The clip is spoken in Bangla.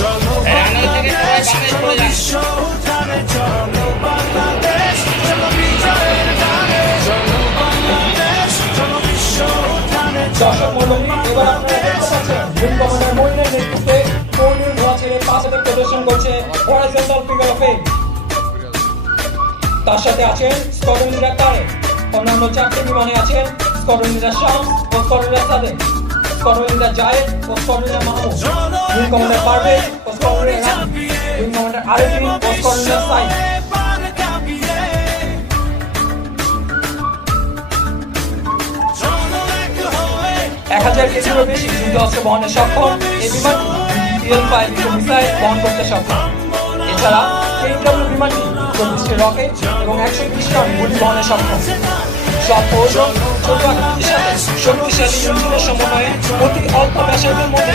রানওয়ে থেকে সবাই বামে সরে যান। দর্শক মণ্ডলী, এবার আপনারা দেখতে পাচ্ছেন উইং কমান্ডার মইনের নেতৃত্বে কর্নেল ধোয়া ছেড়ে পাশাতে প্রদর্শন করছে হরাইজন্টাল ফিগার অফ এইট। তার সাথে আছেন স্কোয়াড্রন লিডার তারেক। অন্যান্য 4টি বিমানে আছেন স্কোয়াড্রন লিডার শামস ও squadron leader Sadek, squadron leader Zayed ও squadron leader Mahmud, wing commander Parvez ও squadron leader Rami, wing commander Arefin ও স্কোয়াড্রন লিডার সাইদ। 1000 কেজিরও বেশি যুদ্ধ অস্ত্র বহনে সক্ষম এই বিমানটি PL-5 মিসাইল বহন করতে সক্ষম। এছাড়া KW বিমানটি 24টি রকেট এবং 120 টন গুলি বহনে সক্ষম। সব পৌরজন ছোট আকৃতির সাথে শক্তিশালী ইঞ্জিনের সমন্বয়ে অতি অল্প ব্যাসার্ধের মধ্যে